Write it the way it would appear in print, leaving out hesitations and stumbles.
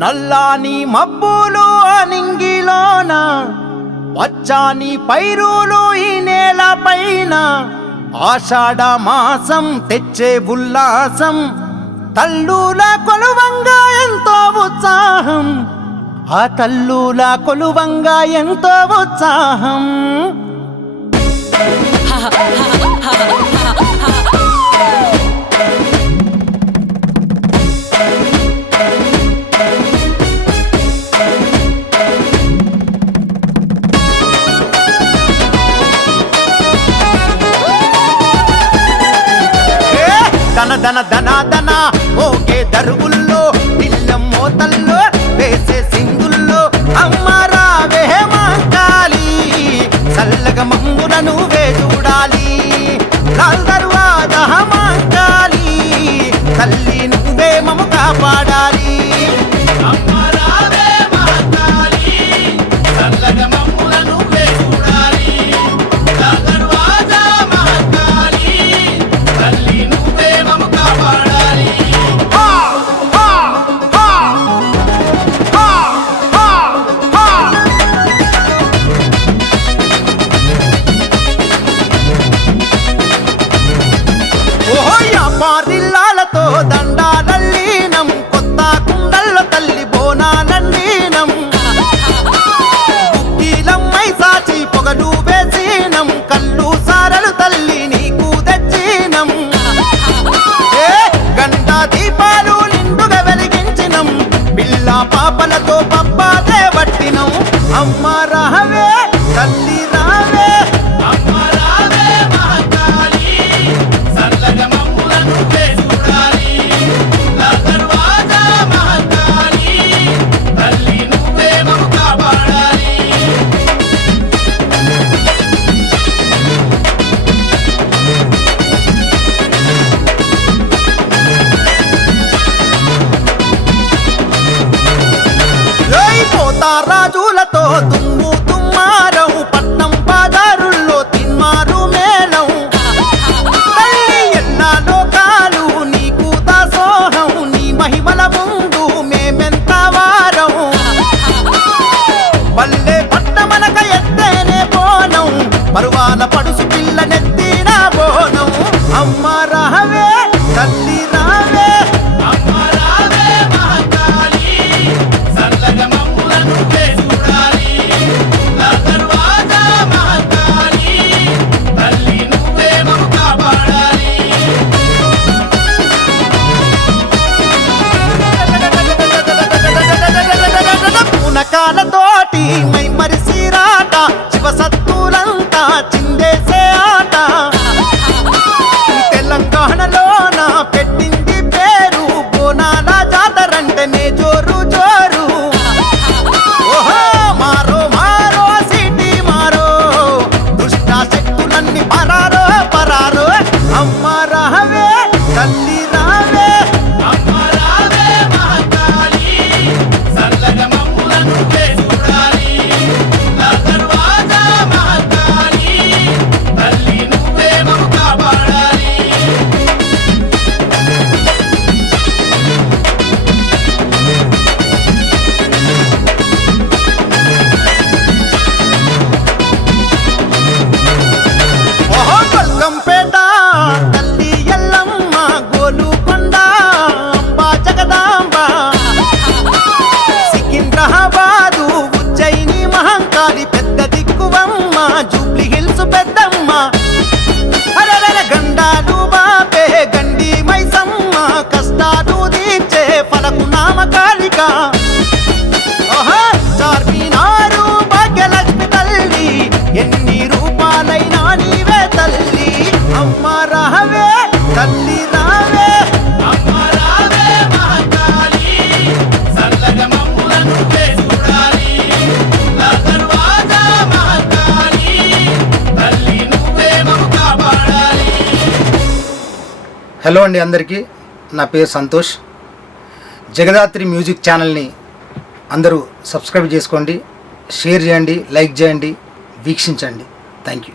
నల్లాని మబ్బులు అనింగిలోన పచ్చాని పైరులు ఈ నేల పైన ఆషాఢ మాసం తెచ్చే ఉల్లాసం తల్లుల కొలువంగా ఎంతో ఉత్సాహం ఆ తల్లుల కొలువంగా ఎంతో ఉత్సాహం దన దన దన దన ఓకే దరుగుల్లో నిల్లం మోతల్లో వేసే సింగుల్లో అమ్మ రావే మాంకాలి చల్లగా మమ్ములను చూడాలి లాల్ దర్వాజా మాంకాలి తల్లి నువ్వే మమ్ము కాపాడాలి అమ్మ రావే మాంకాలి చల్లగా మమ్ములను చూడాలి లాల్ దర్వాజా మాంకాలి తల్లి నువ్వే మమ్ము కాపాడాలి హా హా హా హా హా హా ఓహోయ్యా పారిల్లాలతో దండాలల్లీనం కొత్త కుండల్లో తల్లి బోనాలల్లీనం కుక్కీలమ్మై సాచి పొగలు వేసినం కళ్ళు సారలు తల్లి నీకు తెచ్చినం ఏ గంట దీపాలు నిండుగా వెలిగించినం పిల్ల పాపలతో పప్పాదే పట్టినం అమ్మ రావే తల్లి రావే అమ్మ రావే మహాకాళి చల్లగా మమ్ములను చూడాలి లాల్ దర్వాజా మహాకాళి తల్లి నువ్వే మమ్ము కాపాడాలి పోతా రాజులతో దుమ్ము దుమ్మారం పట్నం బాజారుల్లో తిన్మారు మేళం తల్లి ఎన్నా లోకాలు నీకు దాసోహం నీ మహిమల ముందు మేమెంత వారం పల్లె పట్టమనక ఎత్తేనే బోనం పరువాల పడుసు పిల్ల నెత్తిన బోనం అమ్మ రావే తల్లి రావే అమ్మ రావే మహాకాళి చల్లగా మమ్ములను చూడాలి లాల్ దర్వాజా మహాకాళి తల్లి నువ్వే మమ్ము కాపాడాలి పూనకాలతోటి మై మరిసిరాట శివసత్తులంతా చిందేసే ఆట తెలంగాణలోన పెట్టింది పేరు బోనాల జాతరంటేనే జోరు జోరు ఓహో మారో మారో సిటీ మారో దుష్ట శక్తులన్నీ పరారో పరారో అమ్మ రావే తల్లి రావే అమ్మ రావే మహాకాళి చల్లగా మమ్ములను చూడాలి లాల్ దర్వాజా మహాకాళి తల్లి నువ్వే మమ్ము కాపాడాలి ఓహో కొల్కంపేట తల్లి ఎల్లమ్మ గోలుకొండ అంబా జగదాంబ సికింద్రాబాదు ఉజ్జయిని మహంకాళి పెద్ద దిక్కువమ్మ జూబ్లీ హిల్స్ పెద్దమ్మ అరరర గండాలు బాపే గండి మైసమ్మ కష్టాలు తీర్చే ఫలకు నామకాళిక ఓహో చార్మినారు భాగ్యలక్ష్మి తల్లి ఎన్ని రూపాలైనా నీవే తల్లి అమ్మ రావే తల్లి రావే అమ్మ రావే మహాకాళి చల్లగా మమ్ములను చూడాలి లాల్ దర్వాజా మహాకాళి తల్లి నువ్వే మమ్ము కాపాడాలి. హలో అండి అందరికీ, నా పేరు సంతోష్. జగదాత్రి మ్యూజిక్ ఛానల్ని అందరూ సబ్స్క్రైబ్ చేసుకోండి, షేర్ చేయండి, లైక్ చేయండి, వీక్షించండి. Thank you.